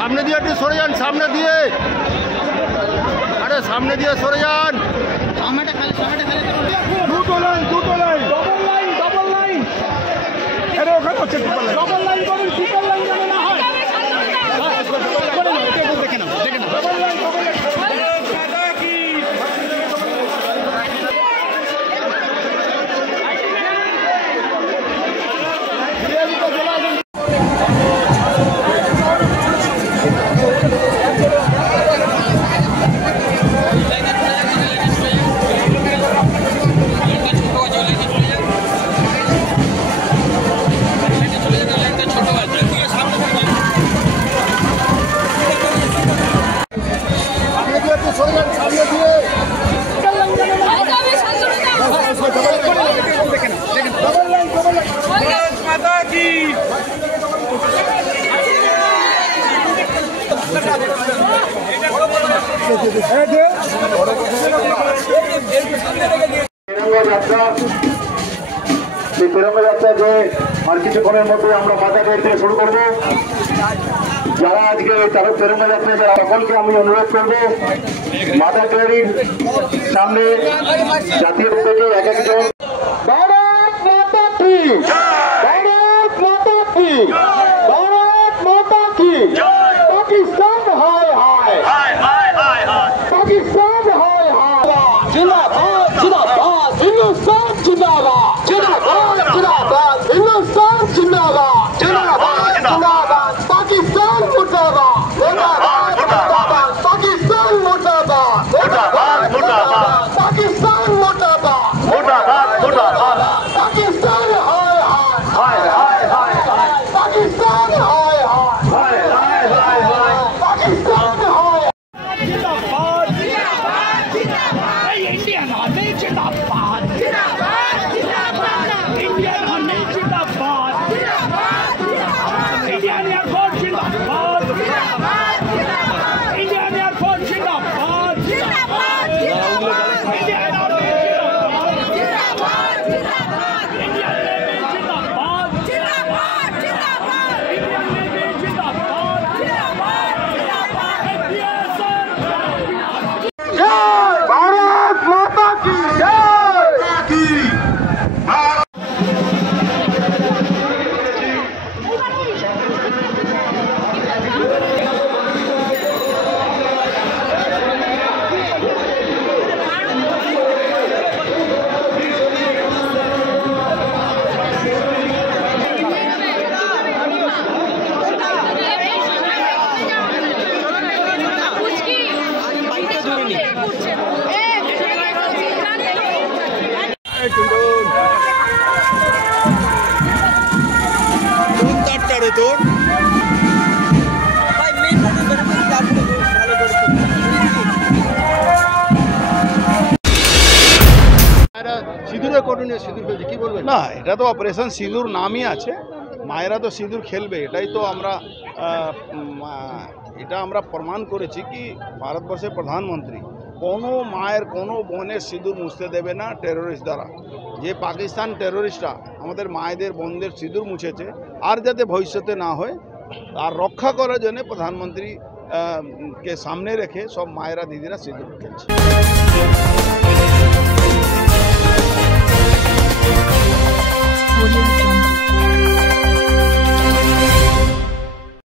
सामने दिए একটু সরে যান, সামনে দিয়ে, আরে সামনে দিয়ে সরে যান। দুটো লাইন ডবল লাইন আরে ওখানে হচ্ছে ডবল লাইন করুন, ট্রিপল লাইন যেন না হয়। ডবল লাইন तिरंगा यात्रा जो और কিছুক্ষণের মধ্যে আমরা মাথা গেট থেকে শুরু করব। যারা আজকে চালক তিরঙ্গা যাত্রা যারা সকলকে আমি অনুরোধ করব মাথা গেটের সামনে জাতীয় থেকে এক একজন ভারত মাতা কি জয়, ভারত মাতা কি জয়, ভারত মাতা কি জয়। পাকিস্তান হায় হায় হায় হায় হায় হায়, পাকিস্তান হায় হায়, জিন্দাবাদ জিন্দাবাদ, হিন্দুস্তান জিন্দাবাদ জিন্দাবাদ জিন্দাবাদ, হিন্দুস্তান জিন্দাবাদ জিন্দাবাদ জিন্দাবাদ, পাকিস্তান মুর্দাবাদ মুর্দাবাদ মুর্দাবাদ, পাকিস্তান মুর্দাবাদ মুর্দাবাদ মুর্দাবাদ, পাকিস্তান মুর্দাবাদ মুর্দাবাদ মুর্দাবাদ, পাকিস্তান হায় হায় হায় হায় হায়, পাকিস্তান হায় হায় হায় হায় হায়, পাকিস্তান হায় জিন্দাবাদ জিন্দাবাদ জিন্দাবাদ, ইন্ডিয়ান আর্মি জিন্দাবাদ জিন্দাবাদ জিন্দাবাদ, ইন্ডিয়ান আর্মি জিন্দাবাদ জিন্দাবাদ জিন্দাবাদ, ইন্ডিয়ান এয়ারফোর্স জিন্দাবাদ জিন্দাবাদ জিন্দাবাদ, ইন্ডিয়ান এয়ারফোর্স জিন্দাবাদ জিন্দাবাদ জিন্দাবাদ, ইন্ডিয়ান আর্মি জিন্দাবাদ জিন্দাবাদ জিন্দাবাদ, ইন্ডিয়ান নেভি জিন্দাবাদ জিন্দাবাদ জিন্দাবাদ, ইন্ডিয়ান নেভি জিন্দাবাদ জিন্দাবাদ জিন্দাবাদ, বিএসএফ জয়, ভারত মাতা কি জয় কি। সিঁদুরে কটনে সিঁদুর ফেলছে, কি বলবেন? না, এটা তো অপারেশন সিঁদুর নামই আছে, মায়েরা তো সিঁদুর খেলবে, এটাই তো আমরা প্রমাণ করেছি কি ভারতবর্ষের প্রধানমন্ত্রী কোনো মায়ের কোনো বোনের সিঁদুর মুছতে দেবে না টেরোরিস্ট দ্বারা। যে পাকিস্তান টেরোরিস্টরা আমাদের মায়েদের বোনদের সিঁদুর মুছেছে, আর যাতে ভবিষ্যতে না হয় আর রক্ষা করার জন্য প্রধানমন্ত্রী কে সামনে রেখে সব মায়েরা দিদিরা সিঁদুর খেলছে।